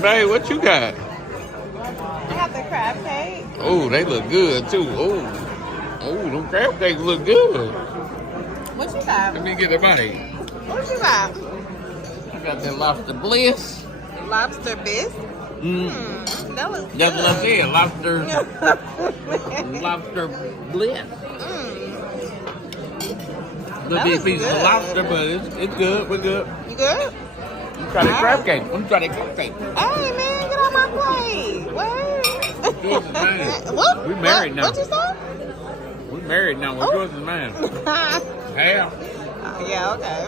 Babe, what you got? I got the crab cake. Oh, they look good too. Oh, them crab cakes look good. What you got? Let me get a bite. What you got? I got that lobster bliss. Lobster bisque. That was good. That's what I said. Lobster bliss. Little big piece of lobster, but it's good. We're good. You good? You try that crab cake. Let me try that crab cake. Hey man, get on my plate. What? Yours is mine. What? We married now. What you say? We married now. What's yours is mine. Half. Yeah, okay.